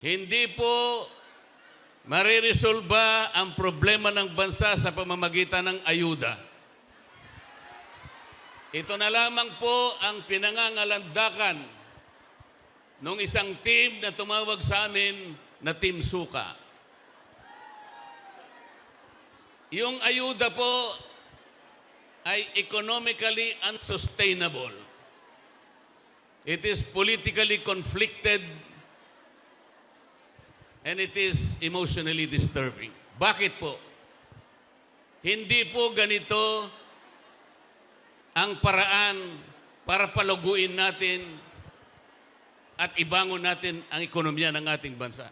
Hindi po mariresolba ang problema ng bansa sa pamamagitan ng ayuda. Ito na lamang po ang pinangangalandakan ng isang team na tumawag sa amin na Team Suka. Yung ayuda po ay economically unsustainable. It is politically conflicted and it is emotionally disturbing. Bakit po? Hindi po ganito ang paraan para palaguin natin at ibangon natin ang ekonomiya ng ating bansa.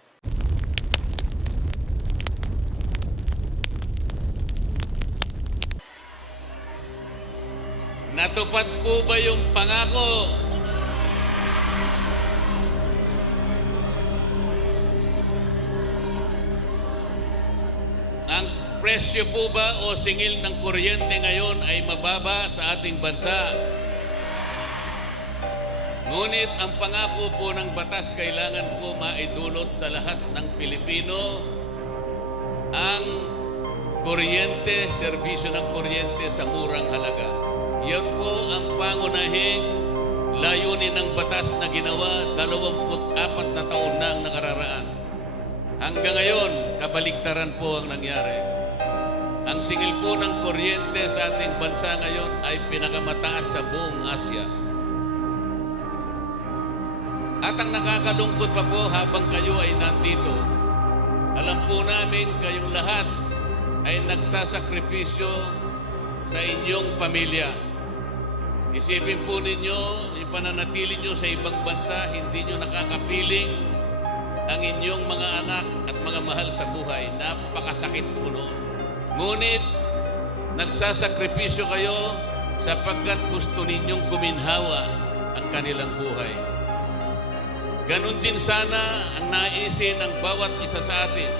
Natupad po ba yung pangako? Ang presyo po ba o singil ng kuryente ngayon ay mababa sa ating bansa? Ngunit ang pangako po ng batas kailangan po maidulot sa lahat ng Pilipino ang kuryente, serbisyo ng kuryente sa murang halaga. Yan po ang pangunahing layunin ng batas na ginawa 24 na taon na ang nakararaan. Hanggang ngayon, kabaligtaran po ang nangyari. Ang singil po ng kuryente sa ating bansa ngayon ay pinakamataas sa buong Asya. At ang nakakalungkot pa po habang kayo ay nandito, alam po namin kayong lahat ay nagsasakripisyo sa inyong pamilya. Isipin po ninyo, yung pananatili nyo sa ibang bansa, hindi nyo nakakapiling ang inyong mga anak at mga mahal sa buhay. Napakasakit po noon. Ngunit, nagsasakripisyo kayo sapagkat gusto ninyong kuminhawa ang kanilang buhay. Ganon din sana ang naisin ng bawat isa sa atin.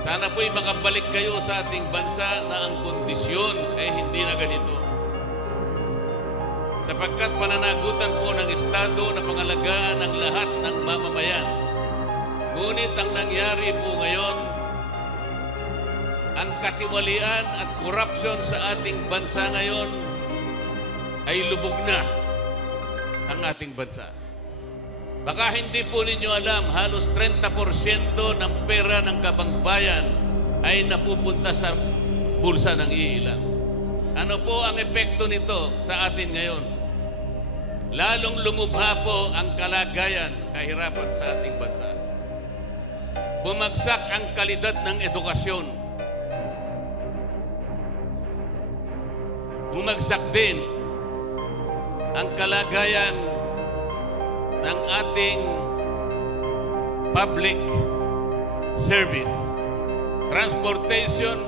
Sana po'y makabalik kayo sa ating bansa na ang kondisyon ay hindi na ganito. Sapagkat pananagutan po ng Estado na pangalagaan ng lahat ng mamamayan. Ngunit ang nangyari po ngayon, ang katiwalian at korupsyon sa ating bansa ngayon ay lubog na ang ating bansa. Baka hindi po ninyo alam, halos 30% ng pera ng kabangbayan ay napupunta sa bulsa ng iilan. Ano po ang epekto nito sa atin ngayon? Lalong lumubha po ang kalagayan, kahirapan sa ating bansa. Bumagsak ang kalidad ng edukasyon. Bumagsak din ang kalagayan ng ating public service, transportation,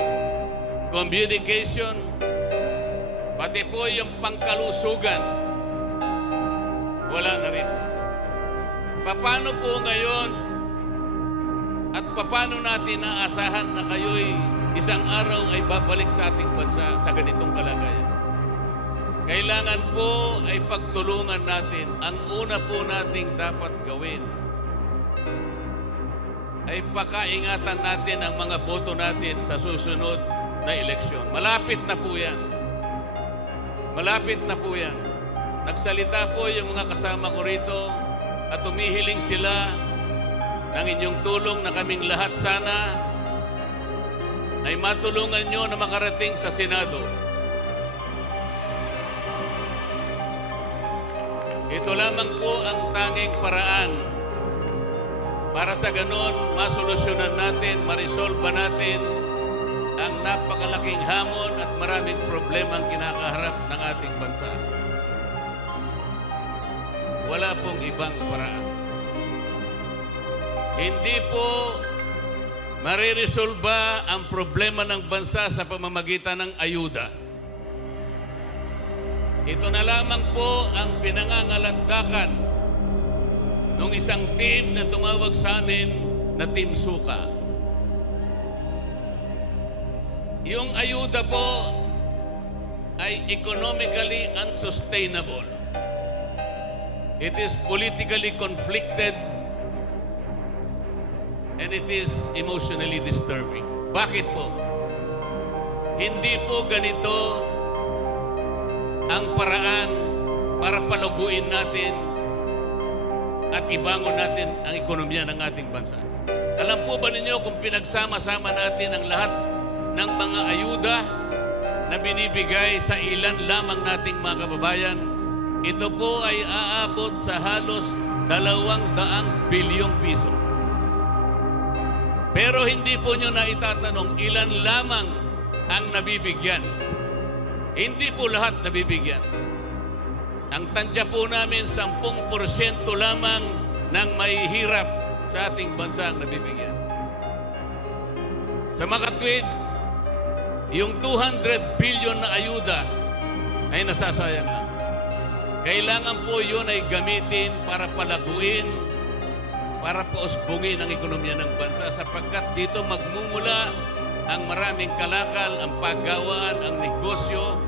communication, pati po yung pangkalusugan, wala na rin. Paano po ngayon at paano natin naasahan na kayo'y isang araw ay babalik sa ating bansa sa ganitong kalagayan? Kailangan po ay pagtulungan natin. Ang una po nating dapat gawin ay pakaingatan natin ang mga boto natin sa susunod na eleksyon. Malapit na po yan. Malapit na po yan. Nagsalita po yung mga kasama ko rito at humihiling sila ng inyong tulong na kaming lahat sana ay matulungan nyo na makarating sa Senado. Ito lamang po ang tanging paraan para sa ganon masolusyonan natin, marisolba natin ang napakalaking hamon at maraming problema ang kinakaharap ng ating bansa. Wala pong ibang paraan. Hindi po mariresolba ang problema ng bansa sa pamamagitan ng ayuda. Ito na lamang po ang pinangangalandakan ng isang team na tumawag sa amin na Team Suka. Yung ayuda po ay economically unsustainable. It is politically conflicted and it is emotionally disturbing. Bakit po? Hindi po ganito ang paraan para palaguin natin at ibangon natin ang ekonomiya ng ating bansa. Alam po ba ninyo kung pinagsama-sama natin ang lahat ng mga ayuda na binibigay sa ilan lamang nating mga kababayan, ito po ay aabot sa halos 200 bilyong piso. Pero hindi po nyo na itatanong ilan lamang ang nabibigyan. Hindi po lahat nabibigyan. Ang tansya po namin, 10% lamang ng mahihirap sa ating bansa ang nabibigyan. Sa makatwid, yung 200 billion na ayuda ay nasasayang lang. Kailangan po yun ay gamitin para palaguin, para pausbungin ang ekonomiya ng bansa sapagkat dito magmumula ang maraming kalakal, ang paggawaan, ang negosyo,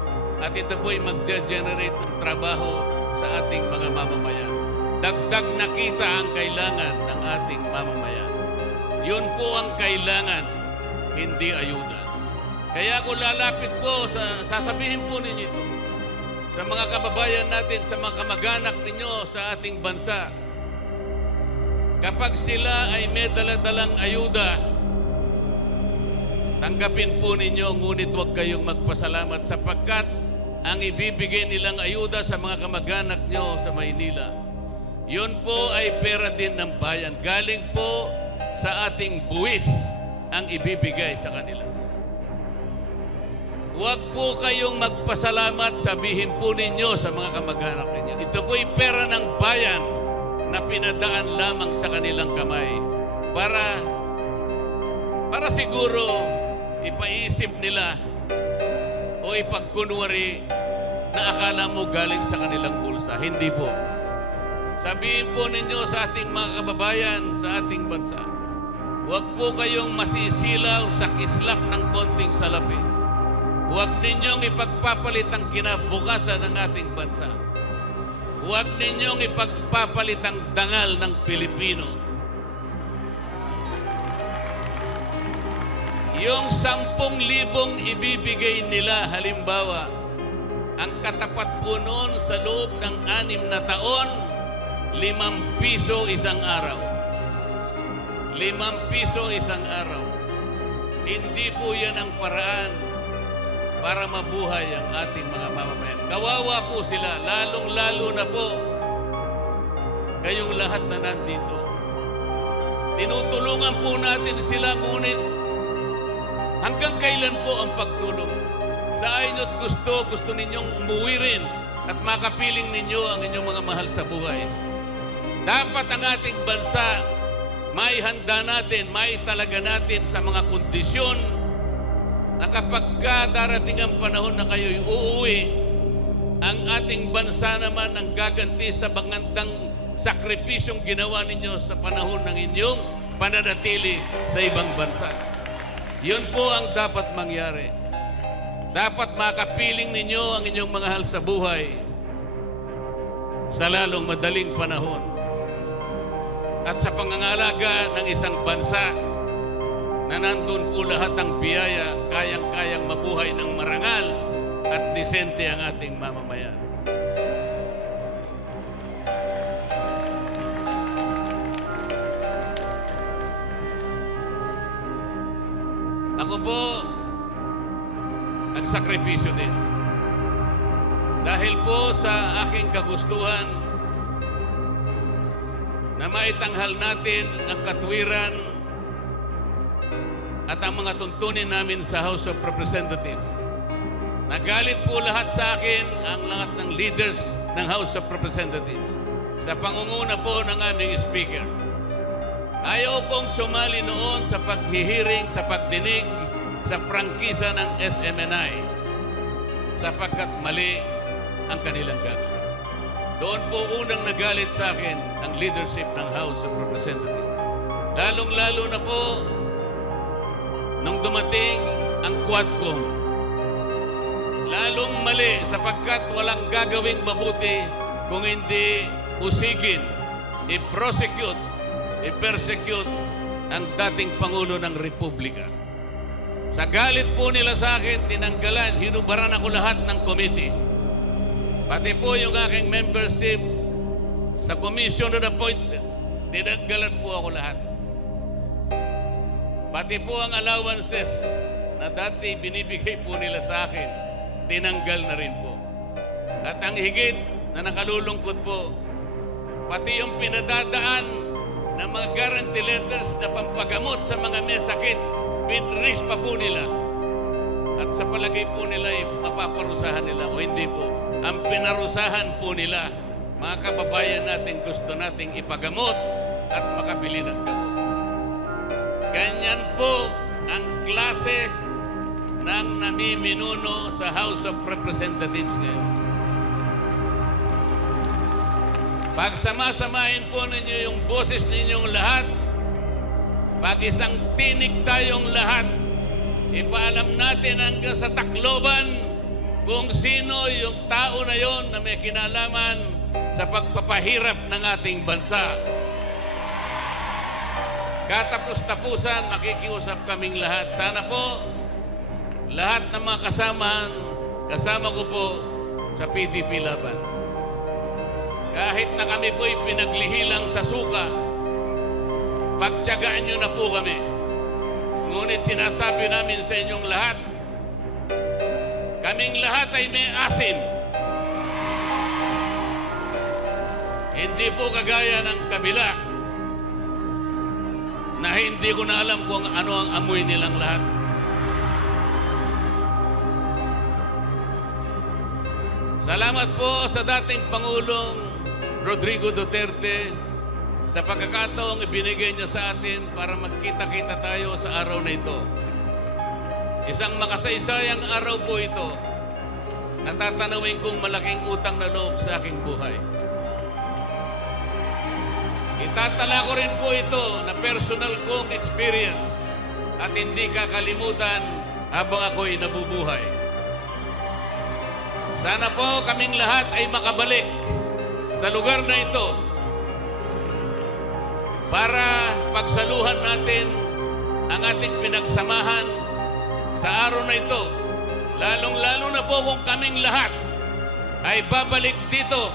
at ito po ay mag-generate ng trabaho sa ating mga mamamayan. Dagdag na kita ang kailangan ng ating mamamayan. Yun po ang kailangan, hindi ayuda. Kaya ako lalapit po, sasabihin po ninyo ito, sa mga kababayan natin, sa mga kamag-anak ninyo sa ating bansa. Kapag sila ay may daladalang ayuda, tanggapin po ninyo, ngunit huwag kayong magpasalamat sapagkat ang ibibigay nilang ayuda sa mga kamag-anak nyo sa Maynila, yun po ay pera din ng bayan. Galing po sa ating buwis ang ibibigay sa kanila. Huwag po kayong magpasalamat, sabihin po ninyo sa mga kamag-anak ninyo. Ito po'y pera ng bayan na pinadaan lamang sa kanilang kamay para siguro ipaisip nila o ipagkunwari na akala mo galing sa kanilang bulsa. Hindi po. Sabihin po ninyo sa ating mga kababayan sa ating bansa, huwag po kayong masisilaw sa kislap ng konting salapi. Huwag ninyong ipagpapalit ang kinabukasan ng ating bansa. Huwag ninyong ipagpapalit ang dangal ng Pilipino. Yung 10,000 ibibigay nila, halimbawa, ang katapat po noon sa loob ng 6 na taon, 5 piso isang araw. 5 piso isang araw. Hindi po yan ang paraan para mabuhay ang ating mga mamamayan. Kawawa po sila, lalong-lalo na po kayong lahat na nandito. Tinutulungan po natin sila, ngunit hanggang kailan po ang pagtulong? Sa inyo't gusto ninyong umuwi rin at makapiling ninyo ang inyong mga mahal sa buhay. Dapat ang ating bansa maihanda natin, maitalaga natin sa mga kondisyon na kapag darating ang panahon na kayo'y uuwi, ang ating bansa naman ang gaganti sa magandang sakripisyong ginawa ninyo sa panahon ng inyong pananatili sa ibang bansa. Yun po ang dapat mangyari. Dapat makapiling ninyo ang inyong mga mahal sa buhay sa lalong madaling panahon. At sa pangangalaga ng isang bansa na nandun po lahat ang biyaya, kayang-kayang mabuhay ng marangal at disente ang ating mamamayan. Ako po, nagsakripisyo din. Dahil po sa aking kagustuhan na maitanghal natin ang katwiran at ang mga tuntunin namin sa House of Representatives. Nagalit po lahat sa akin, ang lahat ng leaders ng House of Representatives sa pangunguna po ng aming speaker. Ayaw kong sumali noon sa paghihiring, sa pagdinig, sa prangkisa ng SMNI sapagkat mali ang kanilang gagawin. Doon po unang nagalit sa akin ang leadership ng House of Representatives. Lalong-lalo na po nung dumating ang Quadcom. Lalong mali sapagkat walang gagawing mabuti kung hindi usigin, i-prosecute, i-persecute ang dating Pangulo ng Republika. Sa galit po nila sa akin, tinanggalan, hinubaran ako lahat ng committee. Pati po yung aking memberships sa Commission on Appointments, tinanggalan po ako lahat. Pati po ang allowances na dati binibigay po nila sa akin, tinanggal na rin po. At ang higit na nakalulungkot po, pati yung pinadadaan ng mga guarantee letters na pampagamot sa mga may sakit, pinris pa po nila. At sa palagay po nila ay mapaparusahan nila o hindi po. Ang pinarusahan po nila, mga kababayan natin gusto nating ipagamot at makabili ng gamot. Ganyan po ang klase ng namiminuno sa House of Representatives ngayon. Pagsamasamahin po ninyo yung boses ninyong lahat, pag isang tinig tayong lahat, ipaalam natin hanggang sa Tacloban kung sino yung tao na yon na may kinalaman sa pagpapahirap ng ating bansa. Katapos-tapusan, makikiusap kaming lahat. Sana po, lahat ng mga kasama ko po sa PDP Laban. Kahit na kami po'y pinaglihilang sa suka, pagtiyagaan nyo na po kami. Ngunit sinasabi namin sa inyong lahat, kaming lahat ay may asim. Hindi po kagaya ng kabila na hindi ko na alam kung ano ang amoy nilang lahat. Salamat po sa dating Pangulong Rodrigo Duterte sa pagkakataong ibinigay niya sa atin para magkita-kita tayo sa araw na ito. Isang makasaysayang araw po ito. Natatanawin kong malaking utang na loob sa aking buhay. Itatala ko rin po ito na personal kong experience at hindi kakalimutan habang ako'y nabubuhay. Sana po kaming lahat ay makabalik sa lugar na ito para pagsaluhan natin ang ating pinagsamahan sa araw na ito. Lalong-lalo na po kung kaming lahat ay babalik dito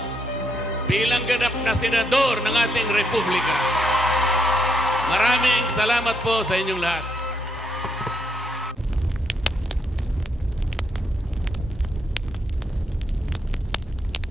bilang ganap na senador ng ating Republika. Maraming salamat po sa inyong lahat.